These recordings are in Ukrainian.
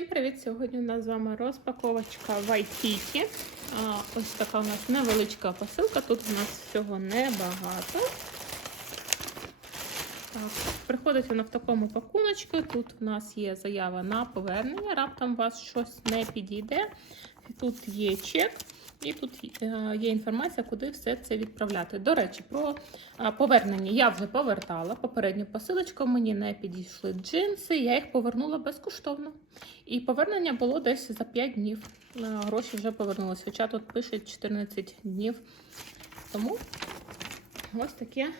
Всім привіт! Сьогодні у нас з вами розпаковочка Waikiki. Ось така у нас невеличка посилка. Тут у нас всього небагато. Так, приходить вона в такому пакуночку. Тут у нас є заява на повернення. Раптом у вас щось не підійде. Тут є чек. І тут е, є інформація, куди все це відправляти. До речі, про повернення я вже повертала. Попередню посилочку мені не підійшли джинси, я їх повернула безкоштовно. І повернення було десь за 5 днів. Гроші вже повернулися. Хоча тут пише 14 днів. Тому ось таке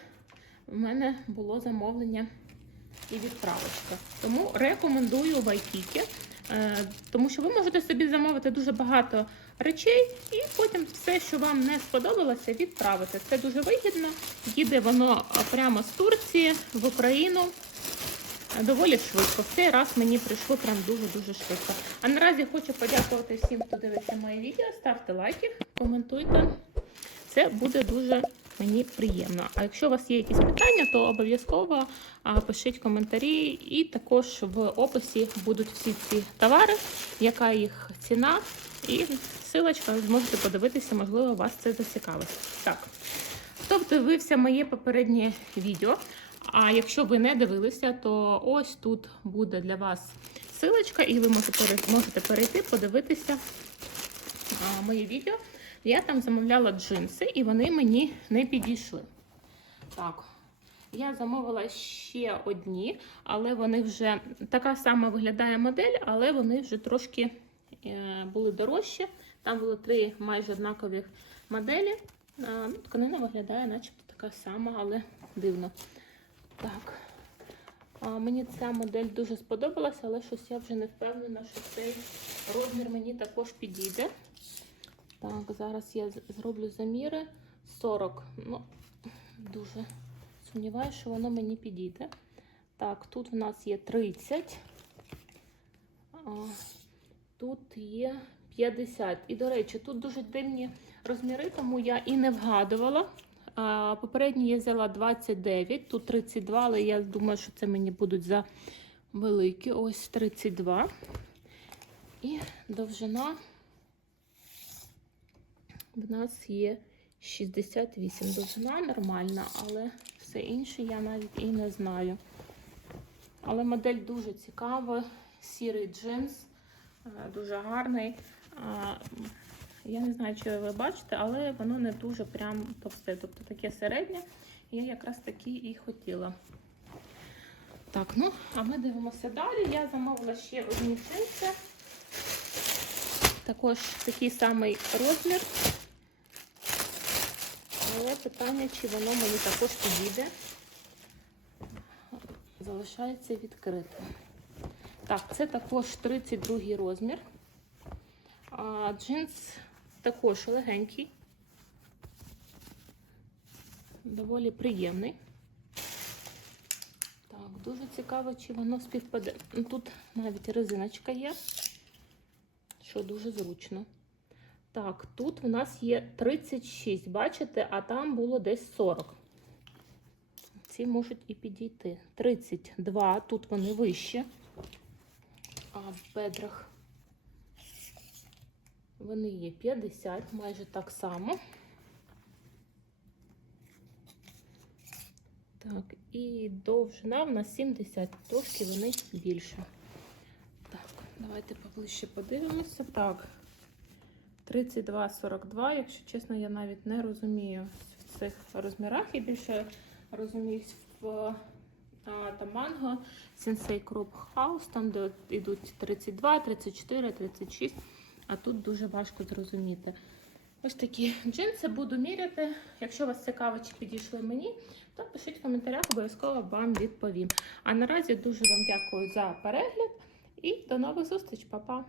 в мене було замовлення і відправочка. Тому рекомендую Waikiki. Е, Тому що ви можете собі замовити дуже багато речей, і потім все, що вам не сподобалося, відправити. Це дуже вигідно. Їде воно прямо з Турції в Україну. е, Доволі швидко. В цей раз мені прийшло прям дуже-дуже швидко. А наразі хочу подякувати всім, хто дивиться моє відео. Ставте лайки, коментуйте. Це буде дуже мені приємно. А якщо у вас є якісь питання, то обов'язково пишіть коментарі, і також в описі будуть всі ці товари, яка їх ціна, і силочка, зможете подивитися, можливо, вас це зацікавить. Так, хто дивився моє попереднє відео. А якщо ви не дивилися, то ось тут буде для вас силочка, і ви можете, перейти, подивитися моє відео. Я там замовляла джинси, і вони мені не підійшли. Так, я замовила ще одні, але вони вже така сама виглядає модель, але вони вже трошки е, були дорожчі. Там було три майже однакові моделі. Ну, тканина виглядає, начебто така сама, але дивно. Так. Мені ця модель дуже сподобалася, але щось я вже не впевнена, що цей розмір мені також підійде. Так, зараз я зроблю заміри 40. Ну, дуже сумніваюся, що воно мені підійде. Так, тут в нас є 30. А, тут є 50. І, до речі, тут дуже дивні розміри, тому я і не вгадувала. А, попередній я взяла 29, тут 32, але я думаю, що це мені будуть за великі. Ось 32. І довжина в нас є 68. Довжина нормальна, але все інше я навіть і не знаю. Але модель дуже цікава. Сірий джинс, е, дуже гарний. Я не знаю, чи ви бачите, але воно не дуже прям товсте. Тобто таке середнє. Я якраз такі і хотіла. Так, ну, а ми дивимося далі. Я замовила ще одні джинси. Також такий самий розмір. Але питання, чи воно мені також підійде, залишається відкритим. Так, це також 32 розмір. А, джинс також легенький, доволі приємний. Так, дуже цікаво, чи воно співпаде. Тут навіть резиночка є, що дуже зручно. Так, тут в нас є 36, бачите, а там було десь 40. Ці можуть і підійти. 32, тут вони вищі. А в бедрах вони є 50, майже так само. Так, і довжина в нас 70, трошки вони більше. Так, давайте поближче подивимося. Так. 32-42, якщо чесно, я навіть не розумію в цих розмірах. Я більше розуміюсь в а, там манго Sensei Crop House, там де йдуть 32, 34, 36, а тут дуже важко зрозуміти. Ось такі джинси буду міряти. Якщо вас цікаво, чи підійшли мені, то пишіть в коментарях, обов'язково вам відповім. А наразі дуже вам дякую за перегляд і до нових зустріч, Па-па!